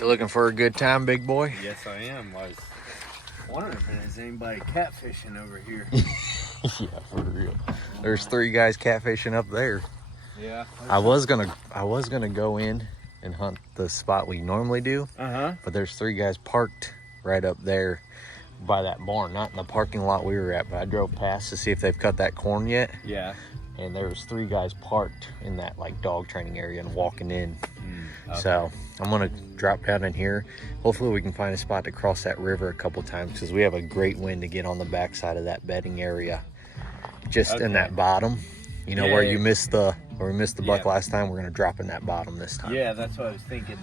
You looking for a good time, big boy? Yes, I am. I was wondering if there's anybody catfishing over here. Yeah, for real. There's 3 guys catfishing up there. Yeah. I was gonna go in and hunt the spot we normally do. But there's 3 guys parked right up there by that barn, not in the parking lot we were at, but I drove past to see if they've cut that corn yet. Yeah. And there was 3 guys parked in that like dog training area and walking in. Okay. So I'm gonna drop down in here. Hopefully we can find a spot to cross that river a couple times, because we have a great wind to get on the backside of that bedding area, just in that bottom. You know, where we missed the buck last time. We're gonna drop in that bottom this time. Yeah, that's what I was thinking.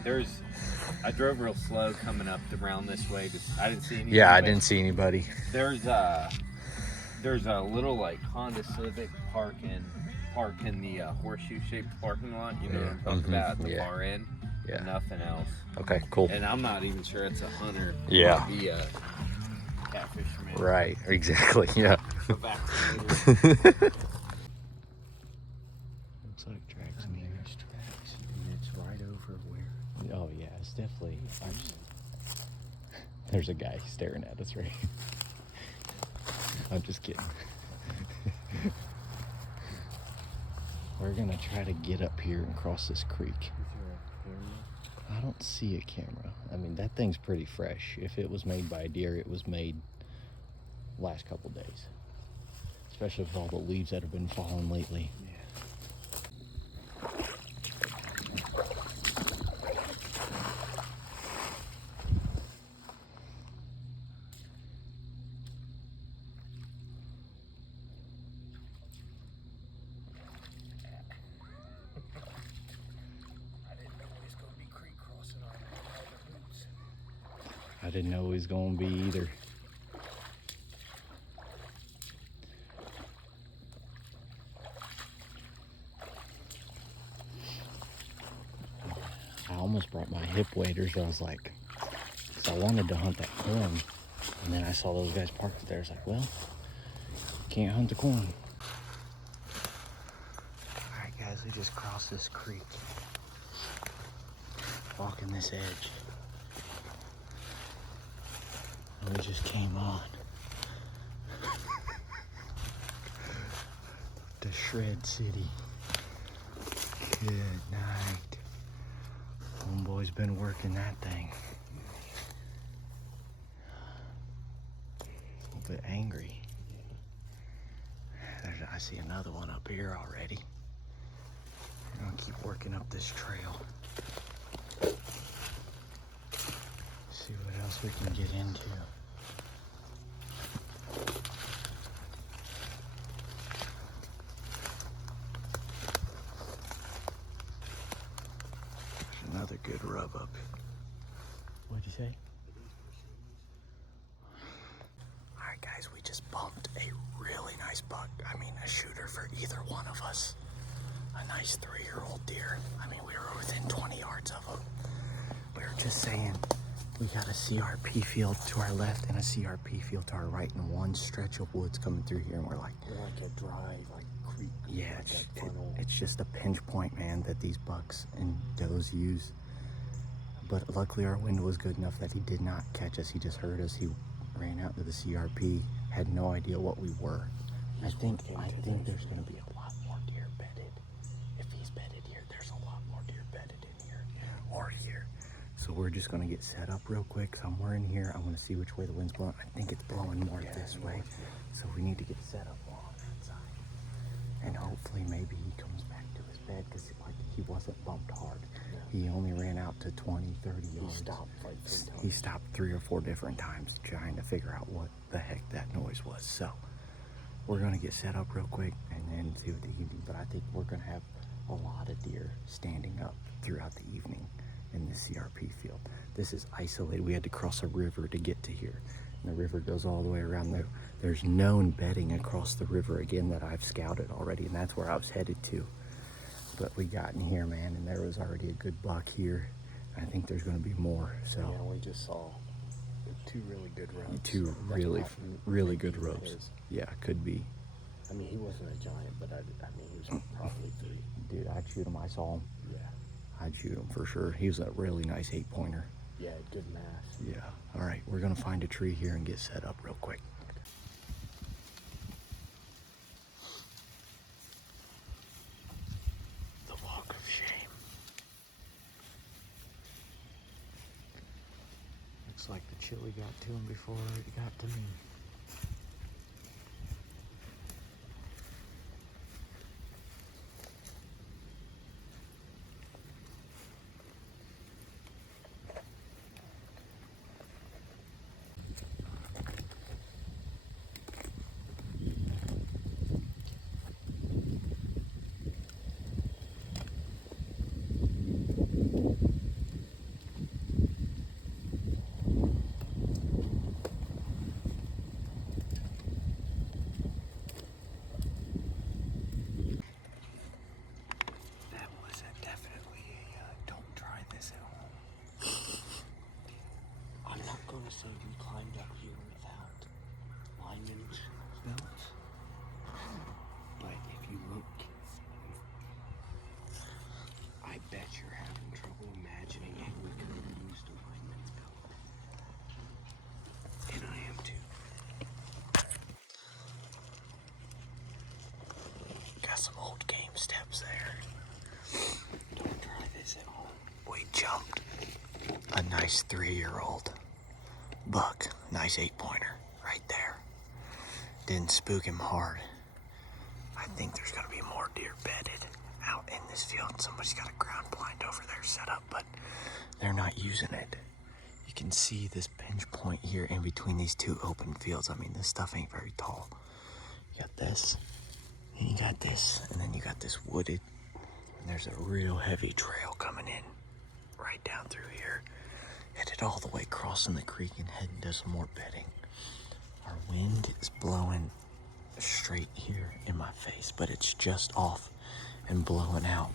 I drove real slow coming up around this way. I didn't see anybody. Yeah, I didn't see anybody. There's a little like Honda Civic park in the horseshoe-shaped parking lot. You know what I'm talking about, at the far end. Yeah. Nothing else. Okay, cool. And I'm not even sure it's a hunter. Yeah. It might be a catfisherman. Right. Exactly. Yeah. Go back to later. Looks like tracks near. Tracks, and it's right over where. Oh yeah, it's definitely. There's a guy staring at us, right? I'm just kidding. We're gonna try to get up here and cross this creek. Is there a camera? I don't see a camera. I mean, that thing's pretty fresh. If it was made by a deer, it was made last couple days. Especially with all the leaves that have been falling lately. Yeah. I didn't know he was going to be either. I almost brought my hip waders, but I was like, because I wanted to hunt that corn. And then I saw those guys parked there. I was like, well, can't hunt the corn. All right, guys, we just crossed this creek. Walking this edge. And we just came on to Shred City. Good night. Homeboy's been working that thing. A little bit angry. I see another one up here already. We're gonna keep working up this trail. See what else we can get into. There's another good rub up. What'd you say? Alright guys, we just bumped a really nice buck. I mean, a shooter for either one of us. A nice 3-year-old deer. I mean, we were within 20 yards of him. We were just saying, we got a CRP field to our left and a CRP field to our right, and one stretch of woods coming through here, and we're like, Like a dry, like creek. yeah, it's just a pinch point, man, that these bucks and does use. But luckily our wind was good enough that he did not catch us. He just heard us. He ran out to the CRP, had no idea what we were. I think there's going to be a lot more deer bedded. If he's bedded here, there's a lot more deer bedded in here or here. So we're just going to get set up real quick. Somewhere in here, I want to see which way the wind's blowing. I think it's blowing more this way. So we need to get set up on that side. And hopefully maybe he comes back to his bed, because like, he wasn't bumped hard. He only ran out to 20, 30 yards. He stopped 3 or 4 different times trying to figure out what the heck that noise was. So we're going to get set up real quick and then see what the evening. But I think we're going to have a lot of deer standing up throughout the evening in the CRP field. This is isolated. We had to cross a river to get to here. And the river goes all the way around there. There's known bedding across the river again that I've scouted already, and that's where I was headed to. But we got in here, man, and there was already a good buck here. I think there's going to be more. So yeah, we just saw 2 really good rows. 2 really good rows. Yeah, could be. I mean, he wasn't a giant, but I mean, he was probably 3. Dude, I'd shoot him. I saw him. Yeah. I'd shoot him for sure. He was a really nice 8-pointer. Yeah, good mass. Yeah. All right, we're gonna find a tree here and get set up real quick. The walk of shame. Looks like the chili got to him before it got to me. That was definitely a don't try this at home. I'm not gonna say we climbed up here without lineman's belts, but if you look, I bet you're having trouble imagining if we could have used a lineman's belt. And I am too. Got some old game steps there. Don't try this at home. We jumped a nice 3-year-old buck, nice 8-pointer right there. Didn't spook him hard. I think there's gonna be more deer bedded out in this field. Somebody's got a ground blind over there set up, but they're not using it. You can see this pinch point here in between these two open fields. I mean, this stuff ain't very tall. You got this, and you got this, and then you got this wooded, and there's a real heavy trail coming in right down through here, headed all the way crossing the creek and heading to some more bedding. Our wind is blowing straight here in my face, but it's just off and blowing out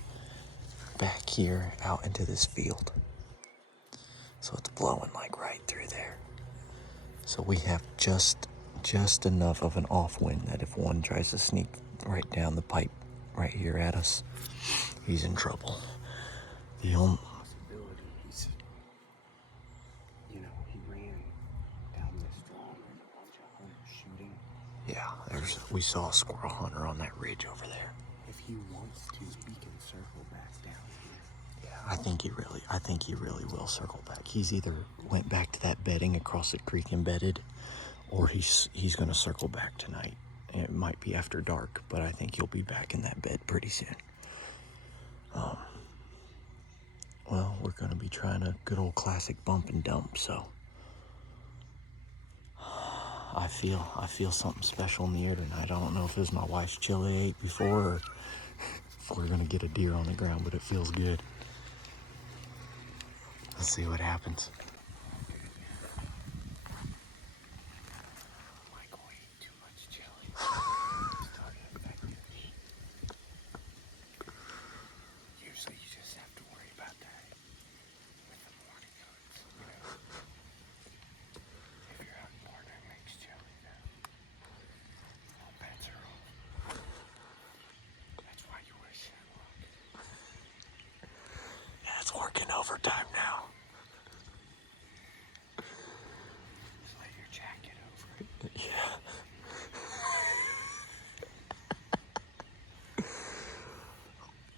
back here out into this field. So it's blowing like right through there. So we have just enough of an off wind that if one tries to sneak right down the pipe right here at us, he's in trouble. The only possibility is, he ran down this draw and a bunch of hunters shooting. Yeah, we saw a squirrel hunter on that ridge over there. If he wants to, he can circle back down here. Yeah, I think he really will circle back. He's either went back to that bedding across the creek and bedded, or he's gonna circle back tonight. It might be after dark, but I think he'll be back in that bed pretty soon. Well, we're gonna be trying a good old classic bump and dump, so I feel something special in the air tonight. I don't know if it was my wife's chili I ate before or if we're gonna get a deer on the ground, but it feels good. Let's see what happens. Michael ate too much chili. Starting to affect your heat. Usually you just have to worry about that with the morning goats. If you're out in partner makes chili, then all bets are off. That's why you wear Sherlock. Yeah, it's working overtime now. Just lay your jacket over it. Yeah.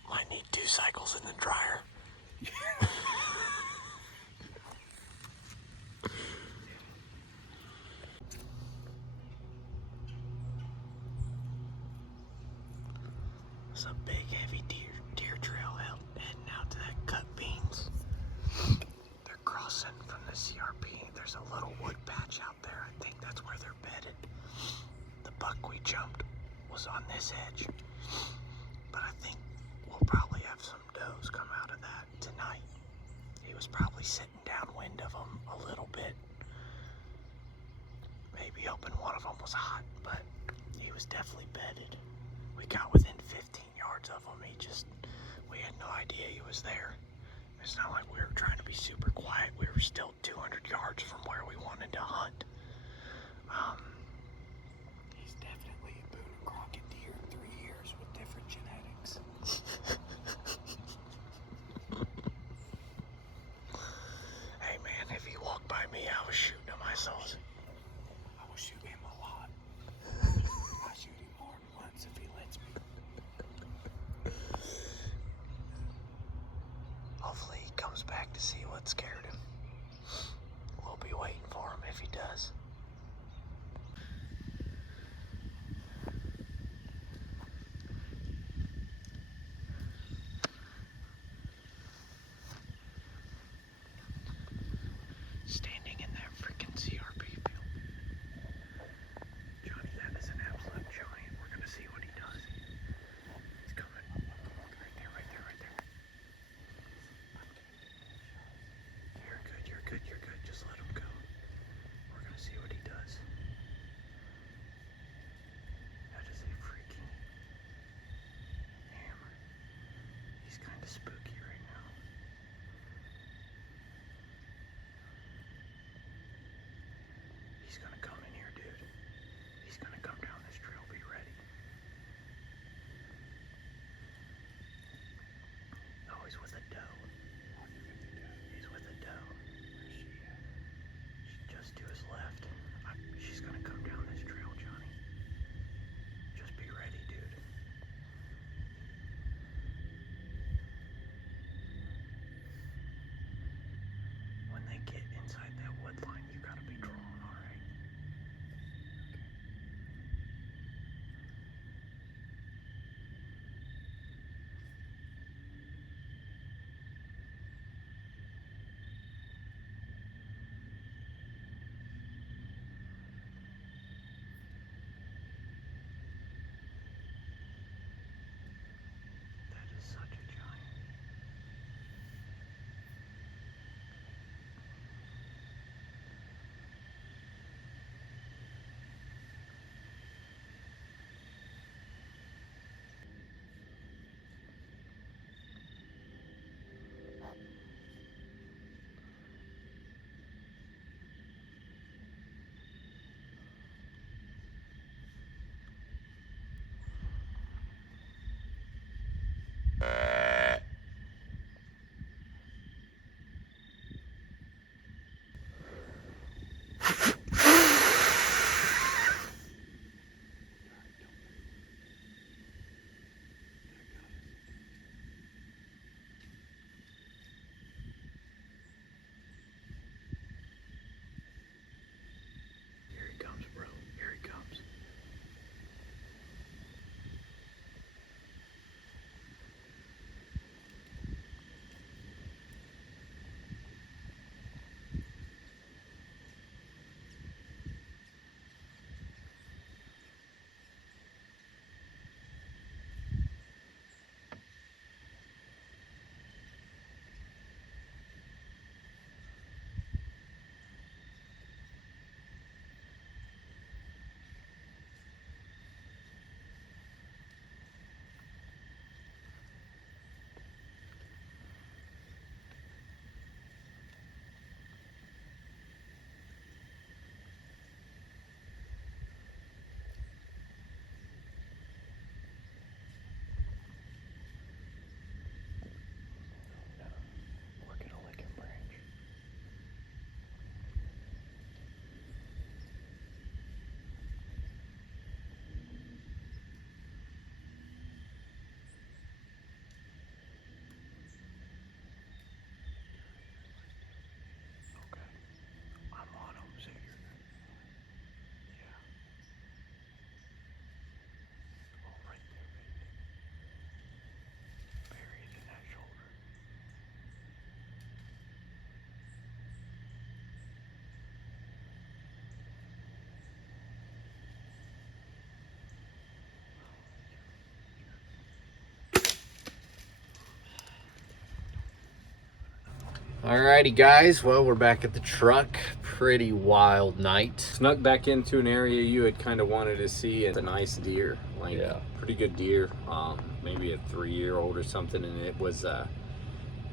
Might need 2 cycles in the dryer. It's a big heavy deer trail heading out to that cut beans. They're crossing from the CRP. There's a little wood patch out there. I think that's where they're bedded. The buck we jumped was on this edge, but I think we'll probably have some does come out of that tonight. He was probably sitting downwind of them a little bit. Maybe hoping one of them was hot, but he was definitely bedded. We got within 15 yards of him. We had no idea he was there. It's not like we were trying to be super quiet. We were still 200 yards from where we wanted to hunt. He's definitely a Boone and Crockett deer in 3 years with different genetics. Hey man, Hopefully he comes back to see what scared him. We'll be waiting for him if he does. Standing in that freaking CRP field. Johnny, that is an absolute giant. We're gonna see what he does. He's coming. Right there, right there, right there. You're good, you're good, you're good. Just let him go. We're gonna see what he does. That is a freaking hammer. He's kind of spooky right now. He's gonna come in here, dude. He's gonna come down this trail. Be ready. Oh, he's with a doe. He's with a doe. She's just to his left. She's gonna come down this trail, Johnny. Just be ready, dude. When they get inside that wood line, you gotta be drawn, alright? That is such a giant. Here he comes, bro. Here he comes. We're gonna lick him, branch. Okay. I'm on him, so you're good. Yeah. Oh, right there, baby. Bury it in that shoulder. Alrighty guys, well we're back at the truck. Pretty wild night. Snuck back into an area you had kind of wanted to see, and a nice deer, like pretty good deer, maybe a 3-year-old or something, and it was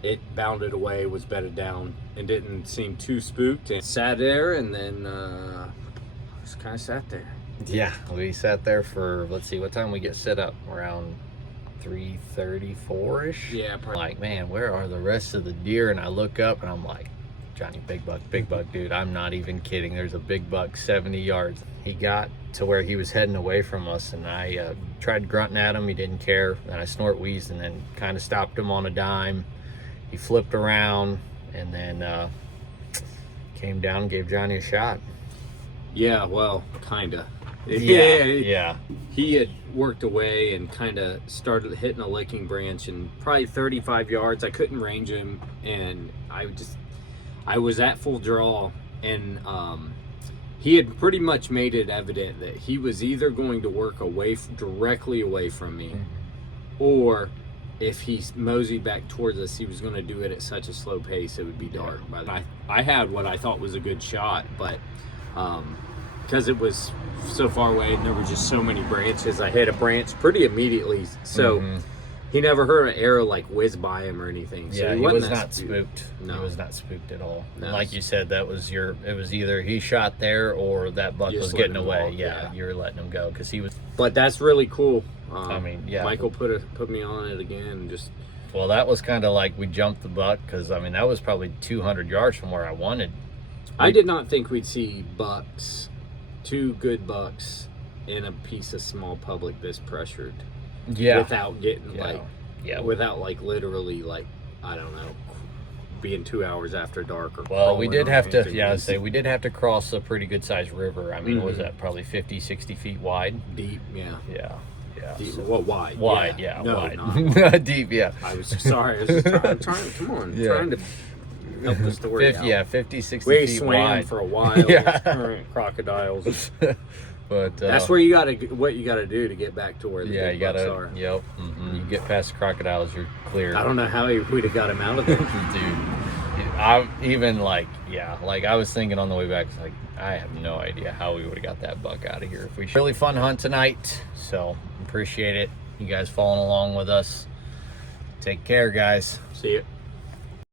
it bounded away, was bedded down, and didn't seem too spooked, and sat there, and then just kind of sat there. Yeah, we sat there for, let's see, what time we get set up? Around 3:34-ish? Yeah, probably. Like, man, where are the rest of the deer? And I look up and I'm like, Johnny, big buck, dude. I'm not even kidding. There's a big buck 70 yards. He got to where he was heading away from us, and I tried grunting at him. He didn't care. And I snort wheezed and then kind of stopped him on a dime. he flipped around and then came down and gave Johnny a shot. Yeah, well, kinda. Yeah. He had worked away and kind of started hitting a licking branch, and probably 35 yards. I couldn't range him, and I was at full draw, and he had pretty much made it evident that he was either going to work directly away from me, or if he moseyed back towards us, he was going to do it at such a slow pace it would be dark. But I had what I thought was a good shot, but because it was so far away and there were just so many branches, I hit a branch pretty immediately. So he never heard an arrow like whiz by him or anything. So Yeah, he was not spooked. No. He was not spooked at all. No. And like you said, it was either he shot there or that buck was Just getting let him away. walk, Yeah, you were letting him go because he was. But that's really cool. I mean, yeah. Michael put me on it again. And just Well, that was kind of like we jumped the buck because I mean that was probably 200 yards from where I wanted. I did not think we'd see bucks, 2 good bucks, in a piece of small public this pressured. Yeah. Without getting without like literally like, I don't know, being 2 hours after dark or. Well, we did have to. anything. We did have to cross a pretty good sized river. I mean, what was that probably 50, 60 feet wide? Deep, yeah. Yeah. Deep, well, wide. Wide, yeah. no, Wide. not deep, yeah. I was sorry. I was just trying. Come on, trying to help the story out. 50, 60 We feet swam wide. for a while. Current crocodiles. But that's where you what you gotta do to get back to where the big you bucks gotta. are. Yep. You get past the crocodiles, you're clear. I don't know how we'd have got him out of there. Dude, I even like I was thinking on the way back, it's like I have no idea how we would have got that buck out of here. If we really fun hunt tonight, so appreciate it. You guys following along with us. Take care, guys. See you.